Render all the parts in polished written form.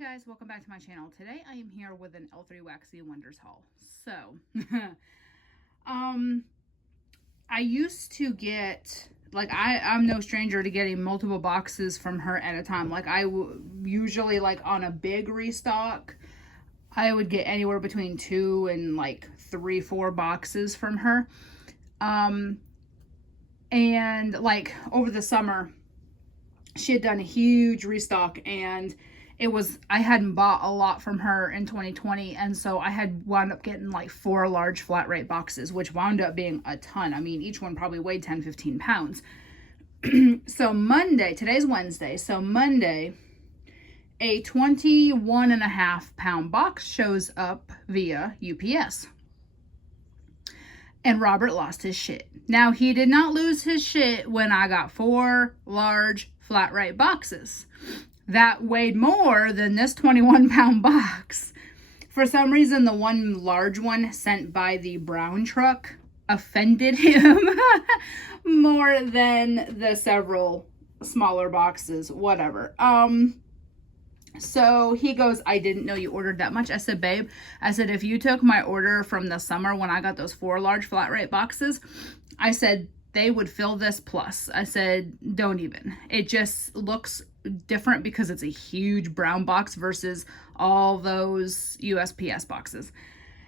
guys, welcome back to my channel. Today I am here with an L3 Waxy Wonders haul. So, I used to get, like, I'm no stranger to getting multiple boxes from her at a time. Like, usually, like, on a big restock, I would get anywhere between 2 and, like, 3, 4 boxes from her. And, like, over the summer, she had done a huge restock, and I hadn't bought a lot from her in 2020, and so I had wound up getting like 4 large flat rate boxes, which wound up being a ton. I mean, each one probably weighed 10-15 pounds. So Monday, today's Wednesday, so Monday, a 21.5 pound box shows up via UPS. And Robert lost his shit. Now, he did not lose his shit when I got 4 large flat rate boxes that weighed more than this 21-pound box. For some reason, the one large one sent by the brown truck offended him more than the several smaller boxes, whatever. So he goes, I didn't know you ordered that much. I said, babe, if you took my order from the summer when I got those 4 large flat rate boxes, I said, they would fill this plus. I said, don't even. It just looks different because it's a huge brown box versus all those USPS boxes.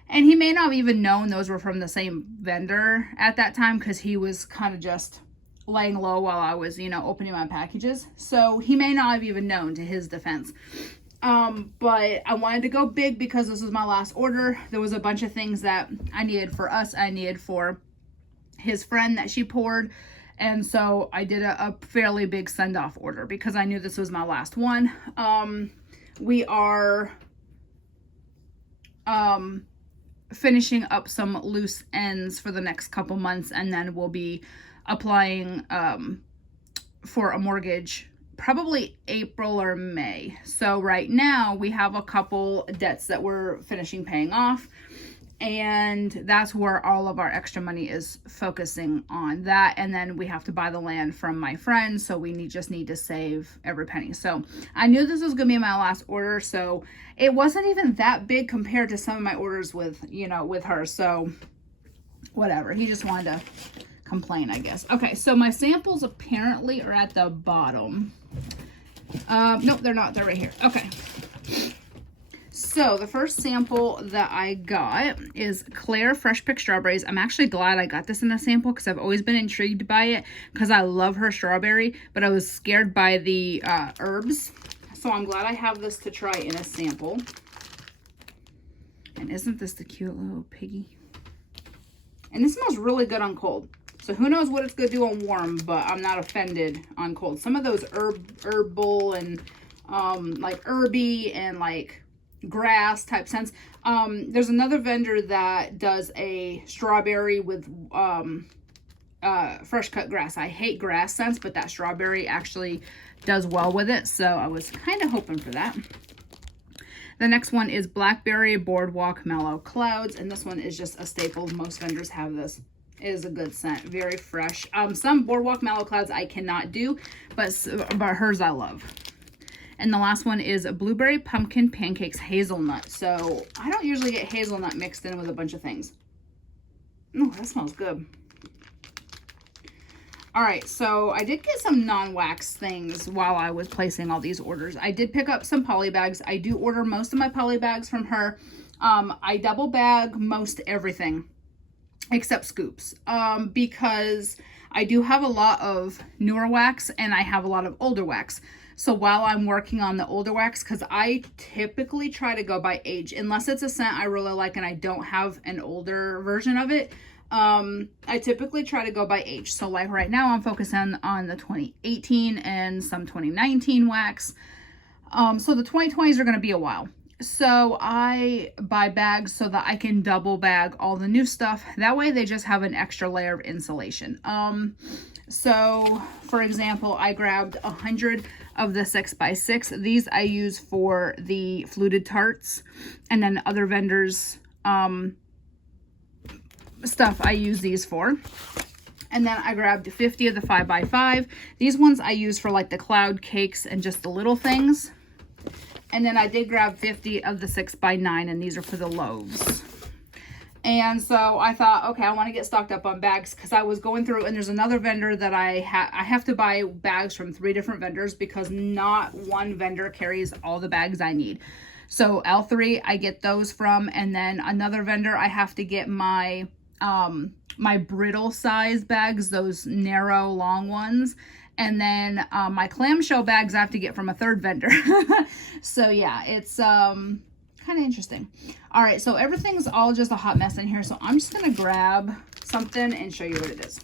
And he may not have even known those were from the same vendor at that time because he was kind of just laying low while I was, opening my packages. So he may not have even known, to his defense. But I wanted to go big because this was my last order. There was a bunch of things that I needed for us. I needed for his friend that she poured. And so I did a fairly big send-off order because I knew this was my last one. We are finishing up some loose ends for the next couple months, and then we'll be applying for a mortgage probably April or May. So right now we have a couple debts that we're finishing paying off, and that's where all of our extra money is focusing on that. And then we have to buy the land from my friend, so we just need to save every penny. So I knew this was gonna be my last order, so it wasn't even that big compared to some of my orders with her. So whatever, he just wanted to complain, I guess. Okay, so my samples apparently are at the bottom. Nope, they're not. They're right here. Okay. So the first sample that I got is Claire Fresh Pick Strawberries. I'm actually glad I got this in a sample because I've always been intrigued by it because I love her strawberry, but I was scared by the herbs. So I'm glad I have this to try in a sample. And isn't this the cute little piggy? And this smells really good on cold. So who knows what it's going to do on warm, but I'm not offended on cold. Some of those herbal and like herby and like grass type scents. There's another vendor that does a strawberry with fresh cut grass. I hate grass scents, but that strawberry actually does well with it. So I was kind of hoping for that. The next one is Blackberry Boardwalk Mellow Clouds, and this one is just a staple. Most vendors have this. It is a good scent, very fresh. Some Boardwalk Mellow Clouds I cannot do, but hers I love. And the last one is Blueberry Pumpkin Pancakes Hazelnut. So I don't usually get hazelnut mixed in with a bunch of things. Oh, that smells good. All right, so I did get some non-wax things while I was placing all these orders. I did pick up some poly bags. I do order most of my poly bags from her. I double bag most everything except scoops because I do have a lot of newer wax and I have a lot of older wax. So while I'm working on the older wax, because I typically try to go by age, unless it's a scent I really like and I don't have an older version of it, I typically try to go by age. So like right now I'm focusing on the 2018 and some 2019 wax. So the 2020s are going to be a while. So I buy bags so that I can double bag all the new stuff. That way they just have an extra layer of insulation. So for example, I grabbed 100 of the 6x6. These I use for the fluted tarts, and then other vendors stuff I use these for. And then I grabbed 50 of the 5x5. These ones I use for like the cloud cakes and just the little things. And then I did grab 50 of the 6x9, and these are for the loaves. And so I thought, okay, I want to get stocked up on bags, because I was going through, and there's another vendor that I have to buy bags from 3 different vendors, because not one vendor carries all the bags I need. So L3, I get those from, and then another vendor, I have to get my my brittle size bags, those narrow long ones. And then my clamshell bags I have to get from a 3rd vendor. So yeah, it's kind of interesting. All right, so everything's all just a hot mess in here. So I'm just gonna grab something and show you what it is.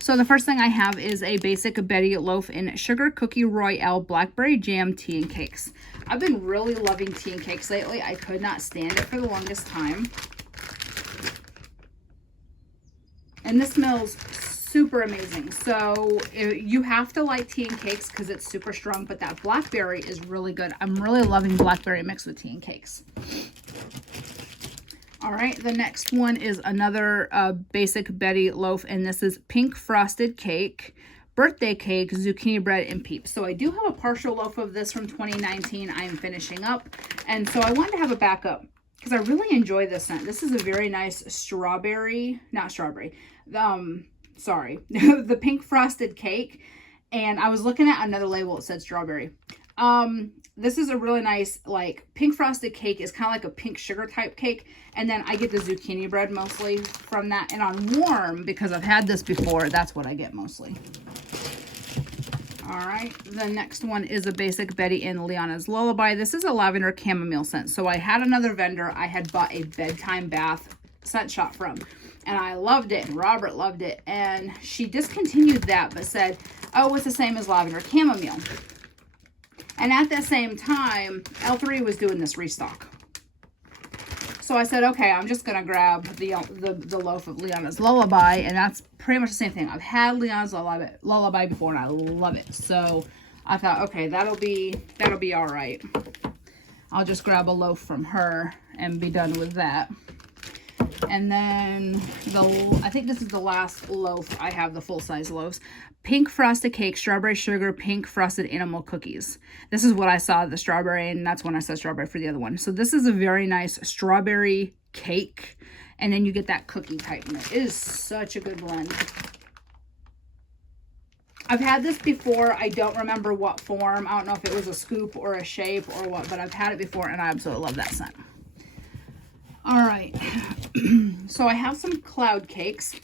So the first thing I have is a basic Betty loaf in Sugar Cookie Royale Blackberry Jam Tea and Cakes. I've been really loving tea and cakes lately. I could not stand it for the longest time. And this smells super amazing. So you have to like tea and cakes because it's super strong, but that blackberry is really good. I'm really loving blackberry mixed with tea and cakes. All right, the next one is another basic Betty loaf, and this is Pink Frosted Cake, Birthday Cake, Zucchini Bread, and Peeps. So I do have a partial loaf of this from 2019 I am finishing up, and so I wanted to have a backup because I really enjoy this scent. This is a very nice strawberry, not strawberry, sorry, the Pink Frosted Cake, and I was looking at another label, it said strawberry. This is a really nice, like, pink frosted cake is kind of like a pink sugar type cake. And then I get the zucchini bread mostly from that. And on warm, because I've had this before, that's what I get mostly. All right, the next one is a basic Betty in Liana's Lullaby. This is a lavender chamomile scent. So I had another vendor I had bought a bedtime bath scent shot from, and I loved it, and Robert loved it. And she discontinued that, but said, oh, it's the same as lavender chamomile. And at the same time, L3 was doing this restock. So I said, okay, I'm just going to grab the loaf of Liana's Lullaby, and that's pretty much the same thing. I've had Liana's Lullaby before, and I love it. So I thought, okay, that'll be all right. I'll just grab a loaf from her and be done with that. And then I think this is the last loaf I have, the full-size loaves. Pink Frosted Cake, Strawberry Sugar, Pink Frosted Animal Cookies. This is what I saw, the strawberry, and that's when I said strawberry for the other one. So this is a very nice strawberry cake, and then you get that cookie type in it. It is such a good blend. I've had this before. I don't remember what form. I don't know if it was a scoop or a shape or what, but I've had it before, and I absolutely love that scent. All right, so I have some cloud cakes.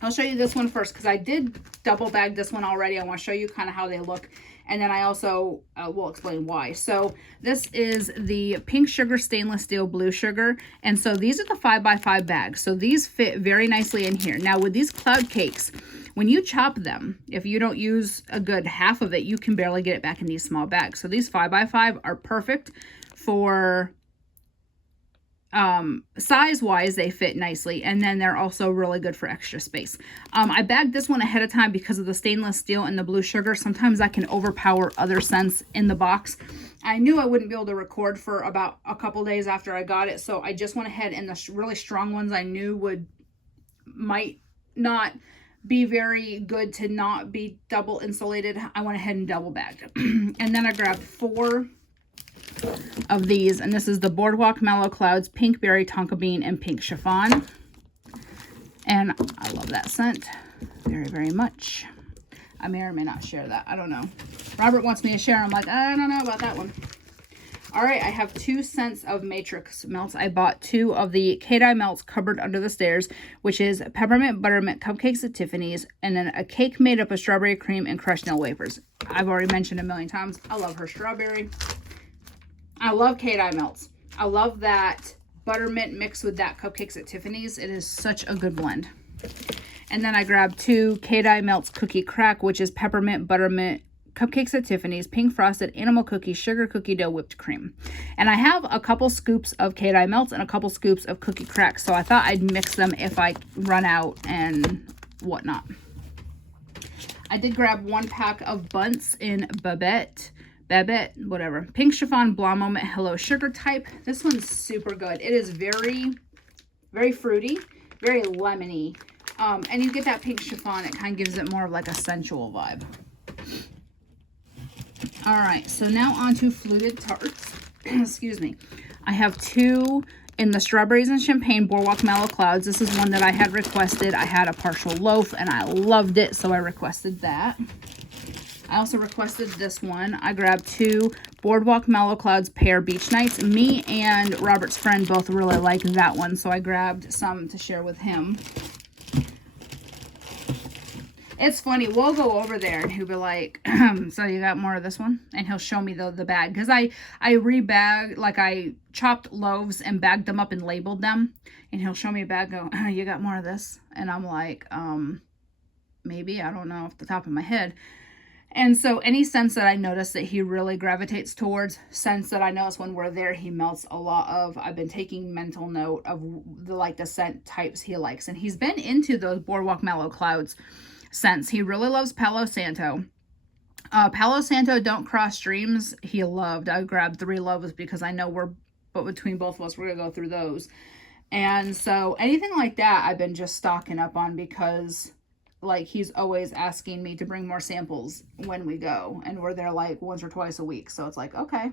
I'll show you this one first because I did double bag this one already. I want to show you kind of how they look, and then I also will explain why. So this is the Pink Sugar Stainless Steel Blue Sugar, and so these are the 5x5 bags. So these fit very nicely in here. Now with these cloud cakes, when you chop them, if you don't use a good half of it, you can barely get it back in these small bags. So these 5x5 are perfect for size-wise, they fit nicely, and then they're also really good for extra space. I bagged this one ahead of time because of the stainless steel and the blue sugar. Sometimes I can overpower other scents in the box. I knew I wouldn't be able to record for about a couple days after I got it, so I just went ahead, and the really strong ones I knew might not be very good to not be double insulated. I went ahead and double bagged. And then I grabbed 4 of these, and this is the Boardwalk Mellow Clouds, Pink Berry Tonka Bean, and Pink Chiffon. And I love that scent very, very much. I may or may not share that. I don't know. Robert wants me to share. I'm like, I don't know about that one. All right, I have 2 scents of Matrix melts. I bought 2 of the Kate Melts Cupboard Under the Stairs, which is Peppermint Buttermint Cupcakes at Tiffany's, and then a cake made up of strawberry cream and crushed nail wafers. I've already mentioned a million times, I love her strawberry. I love Kate Melts. I love that buttermint mixed with that Cupcakes at Tiffany's. It is such a good blend. And then I grabbed 2 Kate Melts Cookie Crack, which is Peppermint Buttermint Cupcakes at Tiffany's, Pink Frosted Animal Cookies, Sugar Cookie Dough Whipped Cream. And I have a couple scoops of Kate Melts and a couple scoops of Cookie Crack, so I thought I'd mix them if I run out and whatnot. I did grab 1 pack of Bunts in Babette, whatever. Pink Chiffon Blah Moment Hello Sugar type. This one's super good. It is very, very fruity, very lemony. And you get that pink chiffon. It kind of gives it more of like a sensual vibe. All right, so now on to Fluted Tarts. excuse me, I have 2 in the Strawberries and Champagne Boardwalk Mellow Clouds. This is one that I had requested. I had a partial loaf and I loved it, so I requested that. I also requested this one. I grabbed 2 Boardwalk Mellow Clouds Pear Beach Nights. Me and Robert's friend both really like that one, so I grabbed some to share with him. It's funny, we'll go over there and he'll be like, so you got more of this one? And he'll show me the bag. Because I rebag, like I chopped loaves and bagged them up and labeled them. And he'll show me a bag, go, you got more of this? And I'm like, maybe, I don't know off the top of my head. And so any scents that I notice that he really gravitates towards, scents that I notice when we're there, he melts a lot of. I've been taking mental note of the scent types he likes. And he's been into those Boardwalk Mellow Clouds scents. He really loves Palo Santo. Palo Santo Don't Cross Streams, he loved. I grabbed 3 loaves because I know between both of us, we're going to go through those. And so anything like that, I've been just stocking up on because like he's always asking me to bring more samples when we go. And we're there like once or twice a week. So it's like, okay,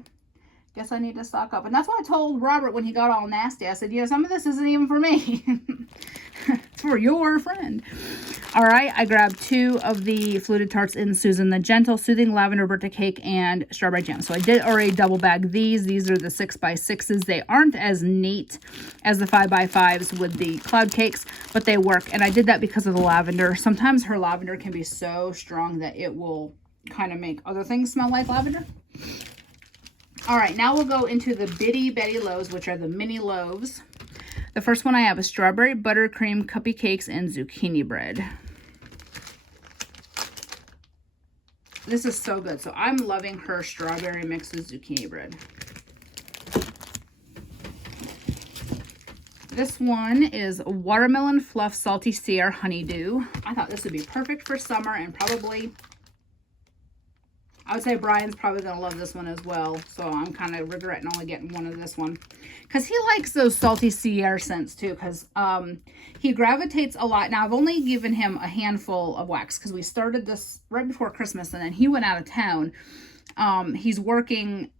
guess I need to stock up. And that's what I told Robert when he got all nasty. I said, some of this isn't even for me. It's for your friend. All right, I grabbed 2 of the Fluted Tarts in Susan the Gentle, Soothing Lavender Birthday Cake, and Strawberry Jam. So I did already double bag these. These are the 6x6s. They aren't as neat as the 5x5s with the cloud cakes, but they work. And I did that because of the lavender. Sometimes her lavender can be so strong that it will kind of make other things smell like lavender. All right, now we'll go into the Bitty Betty loaves, which are the mini loaves. The first one I have is strawberry buttercream cuppy cakes and zucchini bread. This is so good. So I'm loving her strawberry mixed with zucchini bread. This one is watermelon fluff salty Sierra honeydew. I thought this would be perfect for summer and probably, I would say Brian's probably going to love this one as well. So I'm kind of regretting only getting one of this one. Because he likes those salty Sierra scents too. Because he gravitates a lot. Now I've only given him a handful of wax. Because we started this right before Christmas. And then he went out of town. He's working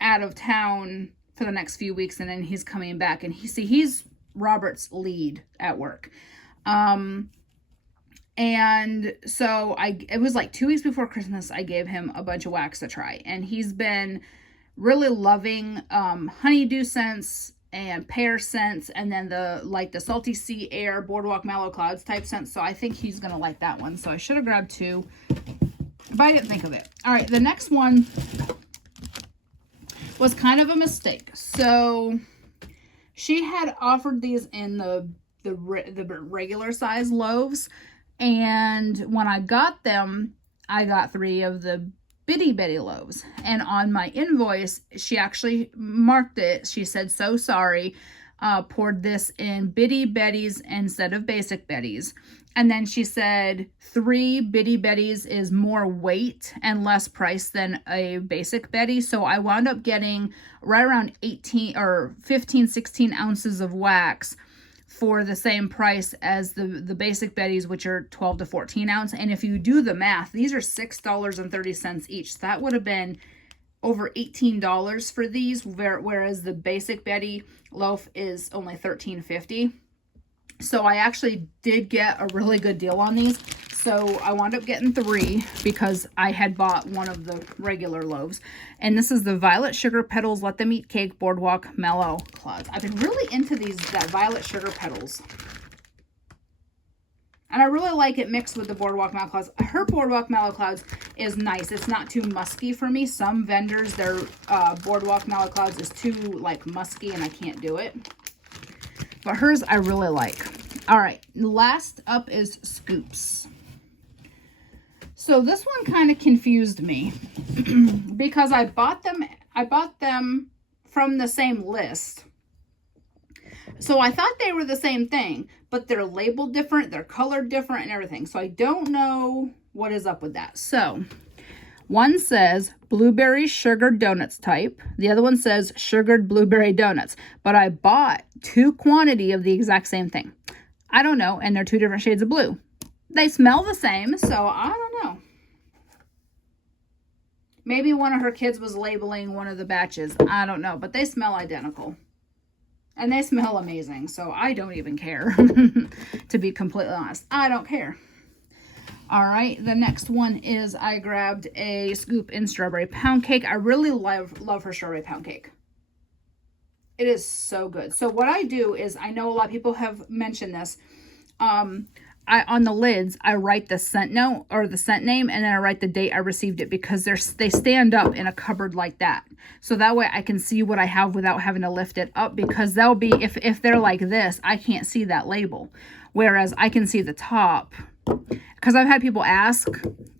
out of town for the next few weeks. And then he's coming back. And he's Robert's lead at work. And so it was like 2 weeks before Christmas, I gave him a bunch of wax to try. And he's been really loving honeydew scents and pear scents. And then the salty sea air, boardwalk mallow clouds type scents. So I think he's going to like that one. So I should have grabbed 2, but I didn't think of it. All right, the next one was kind of a mistake. So she had offered these in the regular size loaves. And when I got them, I got 3 of the Bitty Betty loaves. And on my invoice, she actually marked it. She said, so sorry, poured this in Bitty Betty's instead of Basic Betty's. And then she said 3 Bitty Betty's is more weight and less price than a Basic Betty. So I wound up getting right around 18 or 15, 16 ounces of wax for the same price as the Basic Betty's, which are 12 to 14 ounce. And if you do the math, these are $6.30 each. That would have been over $18 for these, whereas the Basic Betty loaf is only $13.50. So I actually did get a really good deal on these. So I wound up getting 3 because I had bought one of the regular loaves. And this is the Violet Sugar Petals Let Them Eat Cake Boardwalk Mellow Clouds. I've been really into that Violet Sugar Petals. And I really like it mixed with the Boardwalk Mellow Clouds. Her Boardwalk Mellow Clouds is nice. It's not too musky for me. Some vendors, their Boardwalk Mellow Clouds is too like musky and I can't do it. But hers I really like. All right, last up is Scoops. So this one kind of confused me because I bought them from the same list. So I thought they were the same thing, but they're labeled different, they're colored different and everything. So I don't know what is up with that. So one says blueberry sugar donuts type. The other one says sugared blueberry donuts. But I bought 2 quantity of the exact same thing. I don't know, and they're 2 different shades of blue. They smell the same, so I don't know. Maybe one of her kids was labeling one of the batches. I don't know, but they smell identical. And they smell amazing, so I don't even care. To be completely honest, I don't care. All right, the next one is I grabbed a Scoop in strawberry pound cake. I really love her strawberry pound cake. It is so good. So what I do is, I know a lot of people have mentioned this. On the lids, I write the scent note or the scent name, and then I write the date I received it, because they stand up in a cupboard like that. So that way I can see what I have without having to lift it up, because they'll be, if they're like this, I can't see that label. Whereas I can see the top, because I've had people ask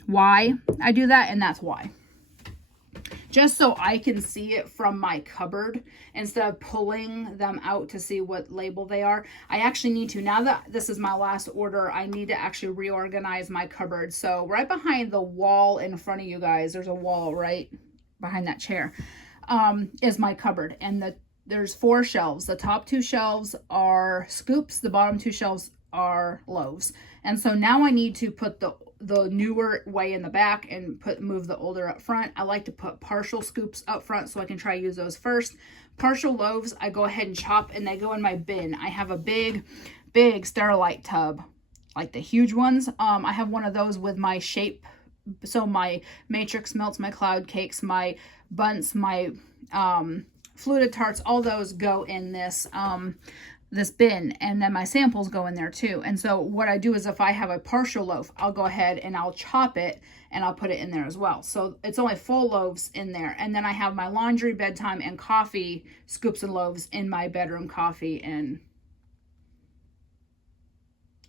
why I do that, and that's why. Just so I can see it from my cupboard instead of pulling them out to see what label they are. I actually need to, now that this is my last order, I need to actually reorganize my cupboard. So right behind the wall in front of you guys, there's a wall right behind that chair, is my cupboard. And there's 4 shelves. The top 2 shelves are scoops. The bottom 2 shelves are loaves. And so now I need to put the newer way in the back and move the older up front. I like to put partial scoops up front so I can try to use those first. Partial loaves, I go ahead and chop, and they go in my bin. I have a big Sterilite tub, like the huge ones. I have one of those with my shape. So my matrix melts, my cloud cakes, my bunts, my fluted tarts, all those go in this this bin, and then my samples go in there too. And so what I do is, if I have a partial loaf, I'll go ahead and I'll chop it and I'll put it in there as well. So it's only full loaves in there. And then I have my laundry, bedtime, and coffee scoops and loaves in my bedroom coffee and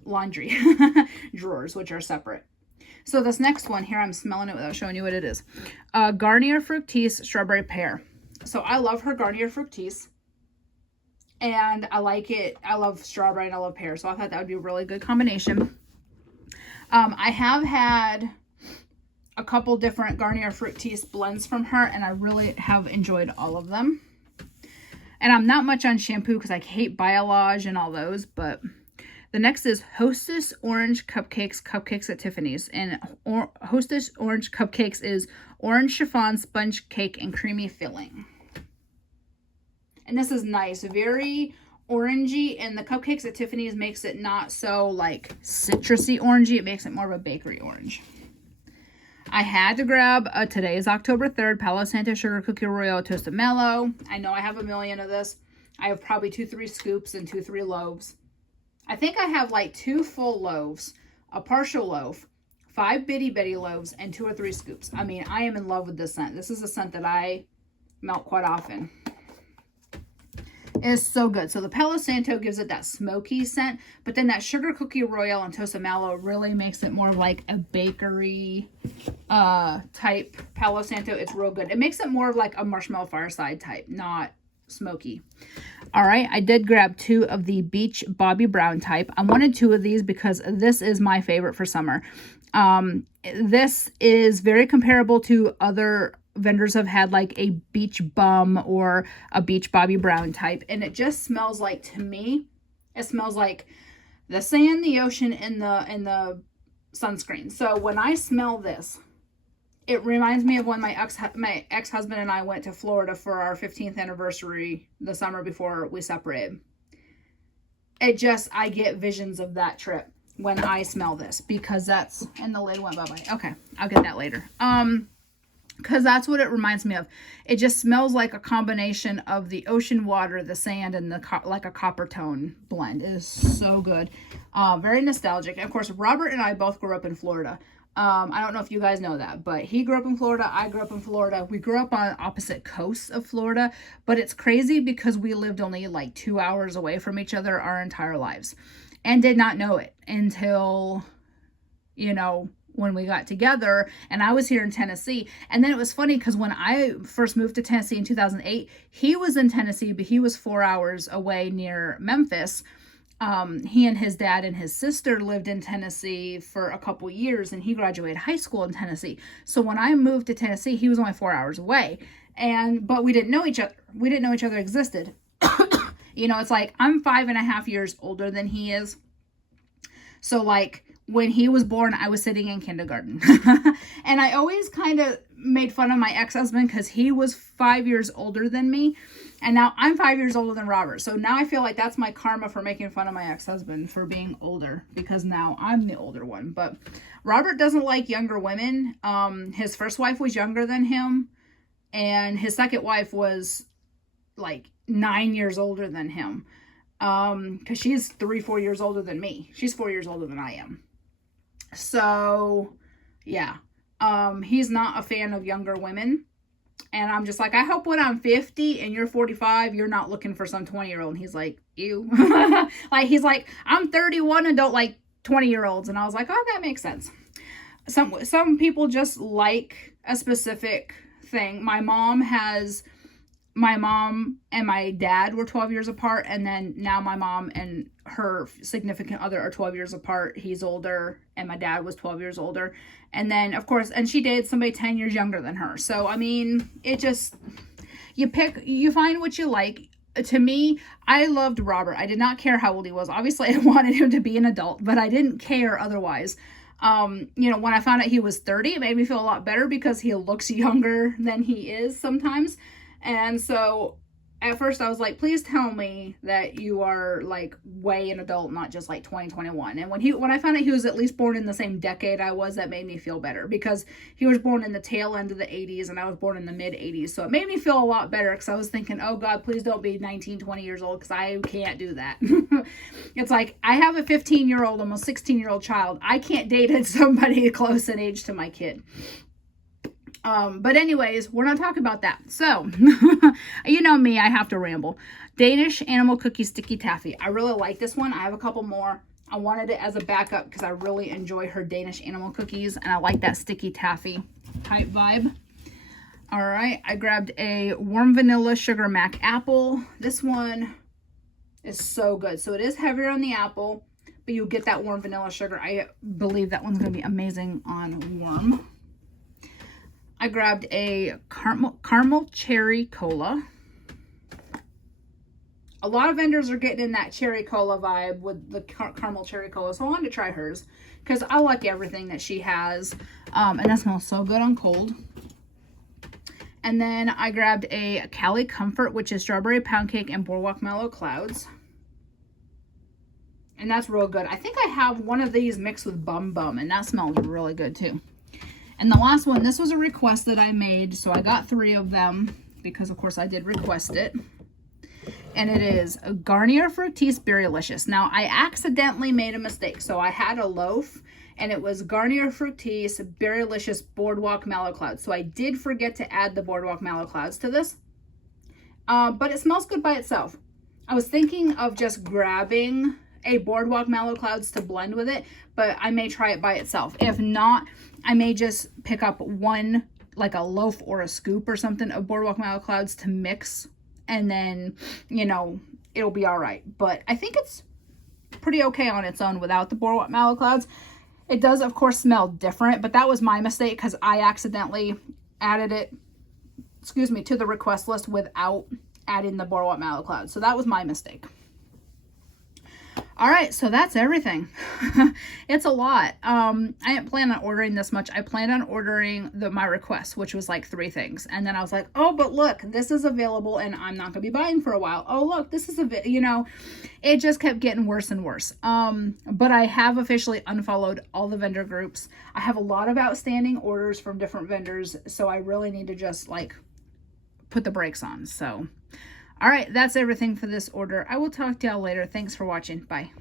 laundry drawers, which are separate. So this next one here, I'm smelling it without showing you what it is. Garnier Fructis Strawberry Pear. So I love her Garnier Fructis. And I like it. I love strawberry and I love pear. So I thought that would be a really good combination. I have had a couple different Garnier Fructis blends from her, and I really have enjoyed all of them. And I'm not much on shampoo because I hate Biolage and all those. But the next is Hostess Orange Cupcakes at Tiffany's. And Hostess Orange Cupcakes is orange chiffon sponge cake and creamy filling. And this is nice, very orangey, and the cupcakes at Tiffany's makes it not so like citrusy orangey. It makes it more of a bakery orange. I had to grab today is October 3rd, Palo Santo Sugar Cookie Royale Toasted Mellow. I know I have a million of this. I have probably 2-3 scoops and 2-3 loaves. I think I have like 2 full loaves, a partial loaf, 5 bitty loaves, and 2 or 3 scoops. I mean, I am in love with this scent. This is a scent that I melt quite often. It is so good. So the Palo Santo gives it that smoky scent, but then that Sugar Cookie Royale and Toasted Mallow really makes it more like a bakery type Palo Santo. It's real good. It makes it more of like a Marshmallow Fireside type, not smoky. All right, I did grab 2 of the Beach Bobby Brown type. I wanted 2 of these because this is my favorite for summer. This is very comparable to other vendors have had, like a Beach Bum or a Beach Bobby Brown type, and it just smells like, to me, it smells like the sand, the ocean, and the sunscreen. So when I smell this, it reminds me of when my ex-husband and I went to Florida for our 15th anniversary the summer before we separated. I get visions of that trip when I smell this, because that's, and the lid went bye-bye. Okay, I'll get that later. Because that's what it reminds me of. It just smells like a combination of the ocean water, the sand, and like a copper tone blend. It is so good. Very nostalgic. And of course, Robert and I both grew up in Florida. I don't know if you guys know that, but he grew up in Florida. I grew up in Florida. We grew up on opposite coasts of Florida, but it's crazy because we lived only like 2 hours away from each other our entire lives and did not know it until, when we got together, and I was here in Tennessee. And then it was funny because when I first moved to Tennessee in 2008, he was in Tennessee, but he was 4 hours away near Memphis. He and his dad and his sister lived in Tennessee for a couple years, and he graduated high school in Tennessee. So when I moved to Tennessee, he was only 4 hours away, but we didn't know each other. We didn't know each other existed. It's like I'm 5.5 years older than he is. So like, when he was born, I was sitting in kindergarten. And I always kind of made fun of my ex-husband because he was 5 years older than me. And now I'm 5 years older than Robert. So now I feel like that's my karma for making fun of my ex-husband for being older, because now I'm the older one. But Robert doesn't like younger women. His first wife was younger than him. And his second wife was like 9 years older than him. Because she's 3-4 years older than me. She's 4 years older than I am. So, yeah. He's not a fan of younger women. And I'm just like, I hope when I'm 50 and you're 45, you're not looking for some 20-year-old. And he's like, ew. Like, he's like, I'm 31 and don't like 20-year-olds. And I was like, oh, that makes sense. Some people just like a specific thing. My mom and my dad were 12 years apart, and then now my mom and her significant other are 12 years apart. He's older, and my dad was 12 years older. And then, of course, and she dated somebody 10 years younger than her. So, I mean, it just, you find what you like. To me, I loved Robert. I did not care how old he was. Obviously, I wanted him to be an adult, but I didn't care otherwise. When I found out he was 30, it made me feel a lot better because he looks younger than he is sometimes. And so at first I was like, please tell me that you are like way an adult, not just like 2021. And when I found out he was at least born in the same decade I was, that made me feel better, because he was born in the tail end of the 80s and I was born in the mid 80s. So it made me feel a lot better, because I was thinking, oh God, please don't be 19, 20 years old, because I can't do that. It's like, I have a 15-year-old, almost 16-year-old child. I can't date somebody close in age to my kid. But anyways, we're not talking about that. So, you know me, I have to ramble. Danish Animal Cookie Sticky Taffy. I really like this one. I have a couple more. I wanted it as a backup because I really enjoy her Danish Animal Cookies, and I like that sticky taffy type vibe. All right, I grabbed a warm vanilla sugar mac apple. This one is so good. So it is heavier on the apple, but you get that warm vanilla sugar. I believe that one's going to be amazing on warm. I grabbed a caramel cherry cola. A lot of vendors are getting in that cherry cola vibe with the caramel cherry cola, so I wanted to try hers because I like everything that she has, and that smells so good on cold. And then I grabbed a Cali Comfort, which is strawberry pound cake and boardwalk mallow clouds, and that's real good. I think I have one of these mixed with Bum Bum, and that smells really good too. And the last one, this was a request that I made, so I got 3 of them because, of course, I did request it. And it is Garnier Fructis Berrylicious. Now, I accidentally made a mistake. So I had a loaf, and it was Garnier Fructis Berrylicious Boardwalk Mallow Clouds. So I did forget to add the Boardwalk Mallow Clouds to this. But it smells good by itself. I was thinking of just grabbing a Boardwalk Mallow Clouds to blend with it, but I may try it by itself. If not, I may just pick up one, like a loaf or a scoop or something of Boardwalk Mallow Clouds to mix, and then, it'll be all right. But I think it's pretty okay on its own without the Boardwalk Mallow Clouds. It does, of course, smell different, but that was my mistake because I accidentally added it, to the request list without adding the Boardwalk Mallow Clouds. So that was my mistake. All right, so that's everything. It's a lot. I didn't plan on ordering this much. I planned on ordering my request, which was like 3 things. And then I was like, oh, but look, this is available and I'm not going to be buying for a while. Oh, look, this is it just kept getting worse and worse. But I have officially unfollowed all the vendor groups. I have a lot of outstanding orders from different vendors, so I really need to just put the brakes on. So all right, that's everything for this order. I will talk to y'all later. Thanks for watching. Bye.